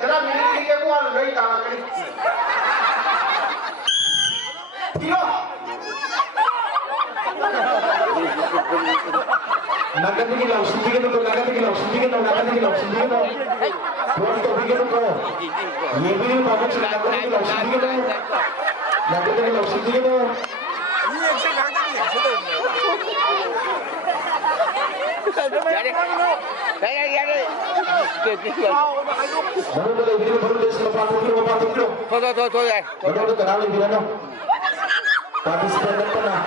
사람 이렇게 깨고하는 왜 있다 이거 나가는 게 나오 신기는 거 나가는 게 나오 신기는 거 나가는 게 나오 신기는 거 그것도 비교는 거 예비를 봐도 나가는 게 나오 신기는 거 나가는 게 나오 신기는 거 이게 지금 나가는 게 없어도 야래 야래 너는 내 이름을 부르면서 파토키로 더 해. 너도 나를 밀어넣어. 파티스펜트 했구나.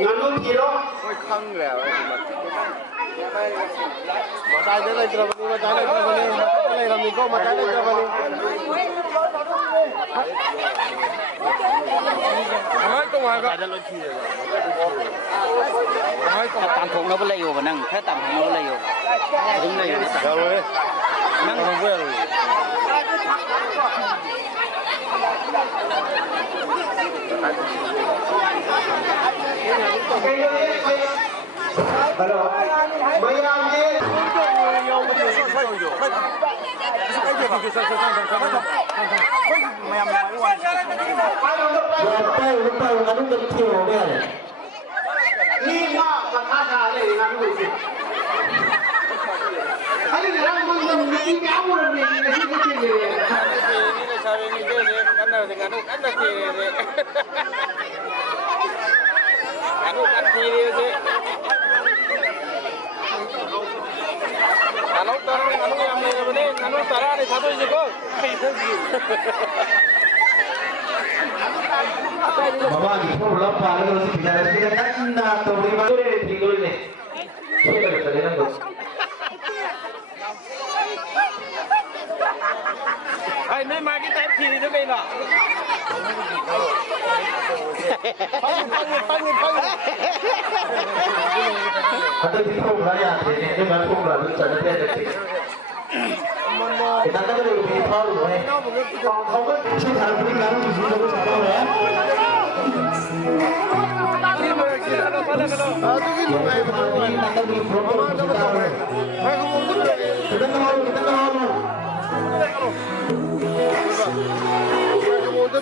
Nganu kilo. Ôi khăng lẻo ấy thì mà trái đấy là mà trái đấy là cái này là mình có mà trái đấy là nói công hòa cái đấy chi rồi nói công hòa tạm thùng nó vẫn lấy vô mà năng thế tạm thùng nó vẫn lấy vô đúng này rồi năng không vừa rồi Hello. Mayengbam. Mama di pulau Palu harus kita kan atau di mana deh tinggal ini. Sudah kita lihat bos. Hai, ini magi type kiri itu kayak nak. Panggil. Ada di pulau raya, di mana pulau raya itu ada di. Kita kan ada di Palu, kau kan sih harus di Nganu di situ sama ya. Kita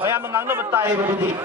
Saya menganggap betai begitu.